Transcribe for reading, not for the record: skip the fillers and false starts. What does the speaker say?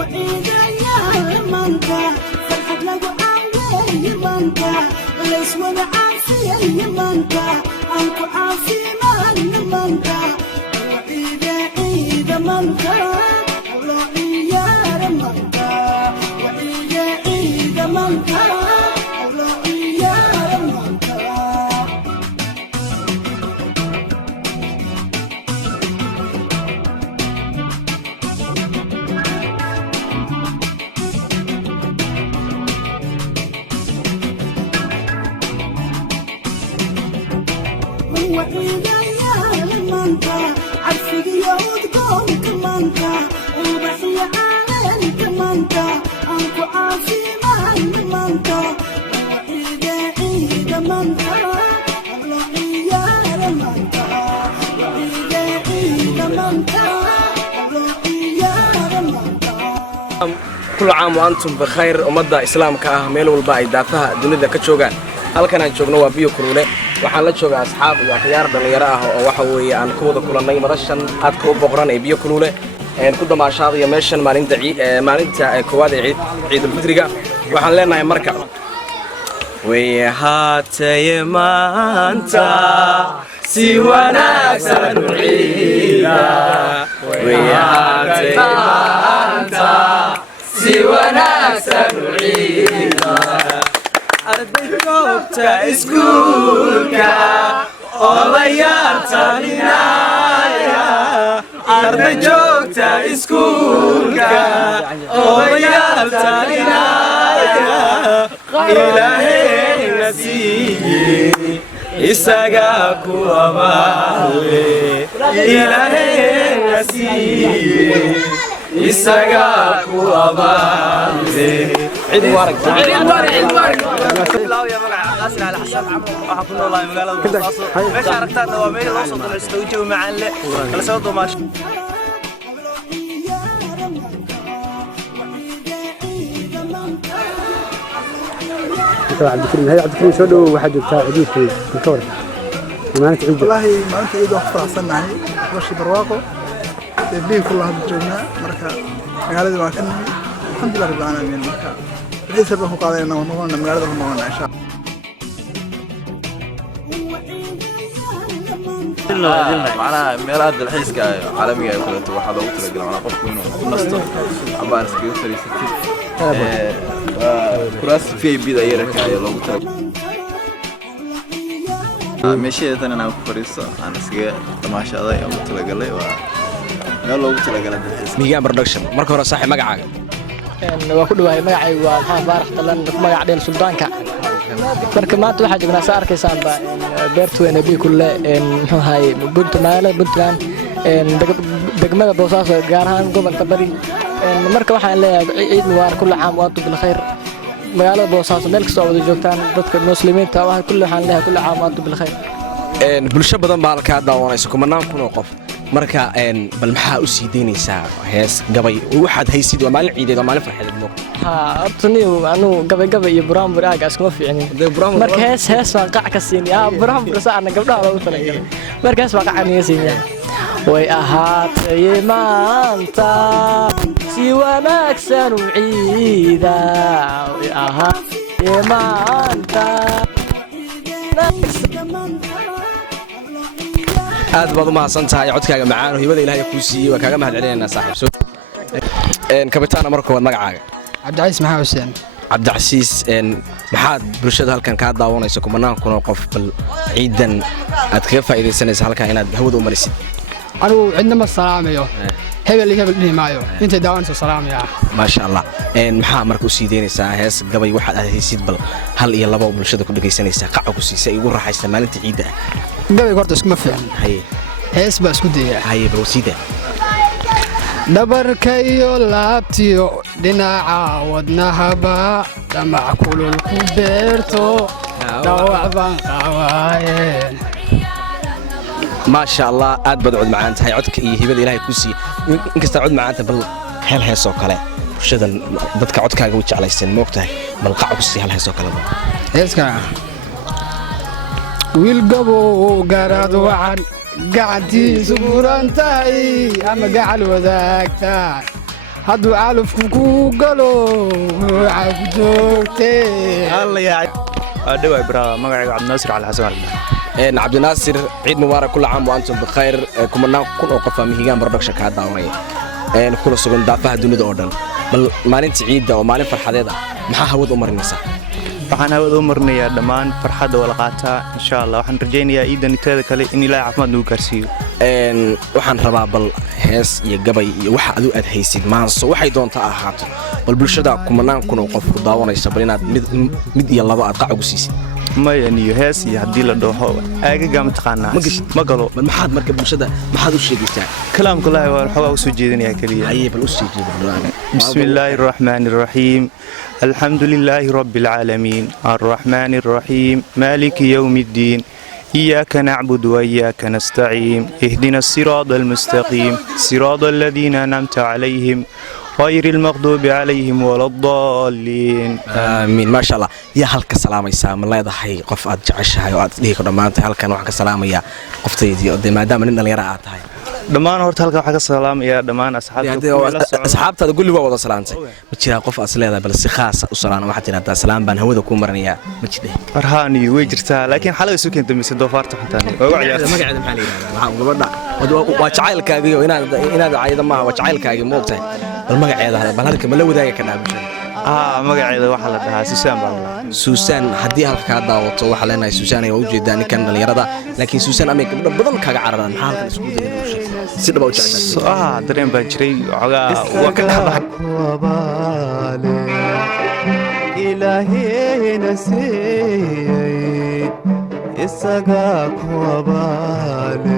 وإذا يا منكا فرحت لك علي منكا ليش ولا عافية منكا أنكو عافية منكا وإذا منكا الله يا منكا وإذا منكا الله يا منكا وإذا يا منكا عرفت يودكم كمانكا وبحي عليك منكا أنكو عافي منكا وإذا منكا الله يا منكا وإذا منكا الله يا منكا كل عام وأنتم بخير ومدى إسلام كأهميل والباقي داتها دنيا كتشوجان halkan aan joogno waa biyo kulule waxaan la joogaa asxaab iyo khiyaar dhalinyaro ah oo waxa weeye aan ku wada kulannay madashan aad ku boqran ee biyo kulule ku damaashaadaya meeshan maalinta koowaad ee ciidul fitriga waxaan leenahay marka way haatay maanta si wanaagsan u ciida way haatay maanta si wanaagsan u ciida arday joogta iskuulka odayaal talinaya arday joogta iskuulka odayaal talinaya ilaahay nasiiye isaga ku abaale ilaahay nasiiye isaga ku abaale عيد مبارك عيد مبارك لا يا مقع قاسنا على حساب عمرو waxa ku noolaa magaalada Boosaaso meesha aragtaan waa meel loo soo dalxiisto jawi macaan leh kala soo doomaasho عبد الكريم هي عبد الكريم سو دhow waxa joogtaa ciidii ka war maalinta ciid wallahi maalinta ciid wax faraxsanahay washi barwaaqo deebiin kullu hada joognaa marka magaalada waa kan alxamdulillah rabbil alamin marka ليس به قاعدين ونقولنا من هذا الموضوع إن شاء الله. معناها ميلاد الحيس كعالمية يقولون واحد أو ترى أنا قف منه نصته عبارة سكيوتري ستي كراس في بيدا يرك لو ترى ماشي أنا فريسة أنا سجى تماشى هذا يوم ترى قال لي لو ترى قال الحيس ميجان برودكشن مركو رصاحي مقعد waa ku dhawaay magacay waa maxaa baarax talan magac dheel suldaanka marka maanta waxa joognaa sa arkaysaan ba beertweena bi kulle muxuu hay Puntland degmada Boosaaso gaar ahaan gobolka Bari marka waxaan leeyahay ciid mubarak kullu caam wa antum bil khair magaalada Boosaaso meel kasta oo joogtaan dadka muslimiinta waxa kullu waxaan leeyahay kullu caam wa antum bil khair bulsho badan baa halka daawanayso kumanaan kun oo qof marka bal maxaa u sii deynaysaa hees gabay waxaad haysid waa maalin ciideed waa maalin farxadeed moog hortani anu gabay iyo buraanbur aaga iskuma fiicnin marka hees waan qac ka siinay buraanbur saarna gabdhaha loogu talagalay marka hees waan qac ka siinay way ahaatay maanta si wanaagsan u ciida way ahaatay maanta aad baad u mahadsantahay codkaaga macaan oo hibada Ilaahay ku siiyay waa kaaga mahad celinaynaa saaxiib kabitaana markoo magacaaga Cabdicasiis maxaa Hussein Cabdicasiis maxaad bulshada halkan ka daawanayso kumanaan kun oo qof bal ciidan aad kaga faa'iideysanaysaa halkan inaad hawada u marisid anigu cidna ma salaamayo hebel dhimaayo inta daawanayso salaamaya ma sha Allah maxaa marka u sii deynaysaa hees gabay waxaad haysid bal hal iyo laba bulshada ku dhageysanaysaa qaco ku siisay ugu raaxaysta maalinta ciida gabay horta iskuma fiicin hees baa isku dayay haye bal wasiida dhabarkayo laabtiyo dhinaca wadnahaba damac kulul ku beerto dhawac baan qawaaye ما شاء الله أدبد عود معانت هاي عودك يهبل إلهي كوسي إنك استعود معانت بل هل هي سوكله شذا بدك عودك هاجوتش على السن موقته بل قاع كوسي هل هي سوكله إيش ويلقبو قراد وعن قعدتي سبوران تاي أما قعل وذاك تاي hadduu calafku ku galo waxaa ku joogtee adhawaay braa magacayga cabdinaasir cali xasan cabdinaasir ciid mubaarak kulla caam wa antum bikhayr kumanaan kun oo qof mihigaan production ka daawanaya kula sugan daafaha dunida oo dhan bal maalinta ciidda oo maalin farxadeed ah maxaa hawad u marinaysaa waxaan hawad u marinayaa dhammaan farxadda wala qaataa insha allah waxaan rajaynayaa ciidan inteeda kale in ilaahay caafimaad nagu gaarsiiyo waxaan rabaa bal hees iyo gabay iyo waxa adu aad haysid maanso waxay doontaa ahaato bal bulshada kumanaan kun oo qof ku daawanaysa bal inaad mid iyo laba aad qac ugu siisid maya niyo hees iyo haddii la dhaho aagagaa mataqaanaa ma galo bal maxaad marka bulshada maxaad u sheegaysaa kalaamkallaahi waa waxoogaa u soo jeedinayaa keliya haye bal u sii jeeda بسم الله الرحمن الرحيم الحمد لله رب العالمين الرحمن الرحيم مالك يوم الدين إياك نعبد وإياك نستعين اهدنا الصراط المستقيم صراط الذين أنعمت عليهم غير المغضوب عليهم ولا الضالين آمين ما شاء الله يا هلك سلام يسام الله يضحي قف أد جعشها وأد ليك دمانت هلك نوعك سلام يا قفتي دي ما دام إننا اليراءات هاي dhammaan horta halka waxa ka salaamaya dhammaan asxaabtaada kulli waa wada salaantay ma jira qof asleeda bal si khaas u salaana waxa tiraahdaa salaam baan hawada ku maranayaa ma jidee farhaani way jirtaa laakiin xalada isu keentay mise doofaarta xantaani waa ciyaarta magaceeda maxaa la yiraahdaa gabadha waa jacaylkaaga iyo inaad caayda ma waa jacaylkaaga ma ogtahay bal magaceeda bal halka ma la wadaaga ka dhaabishay magaceeda waxa la dhahaa Susan baa Susan haddii halka daawato waxa leenahay Susan ay u jeedaan ninkan dhalinyarada laakiin Susan ama gabdho badan kaga cararan maxaa halka isku dayay si dhab u jeceshahay dareen baa jiray xogaa waa ka dhaxbaxay ilaahayna siiyay isaga ku abaale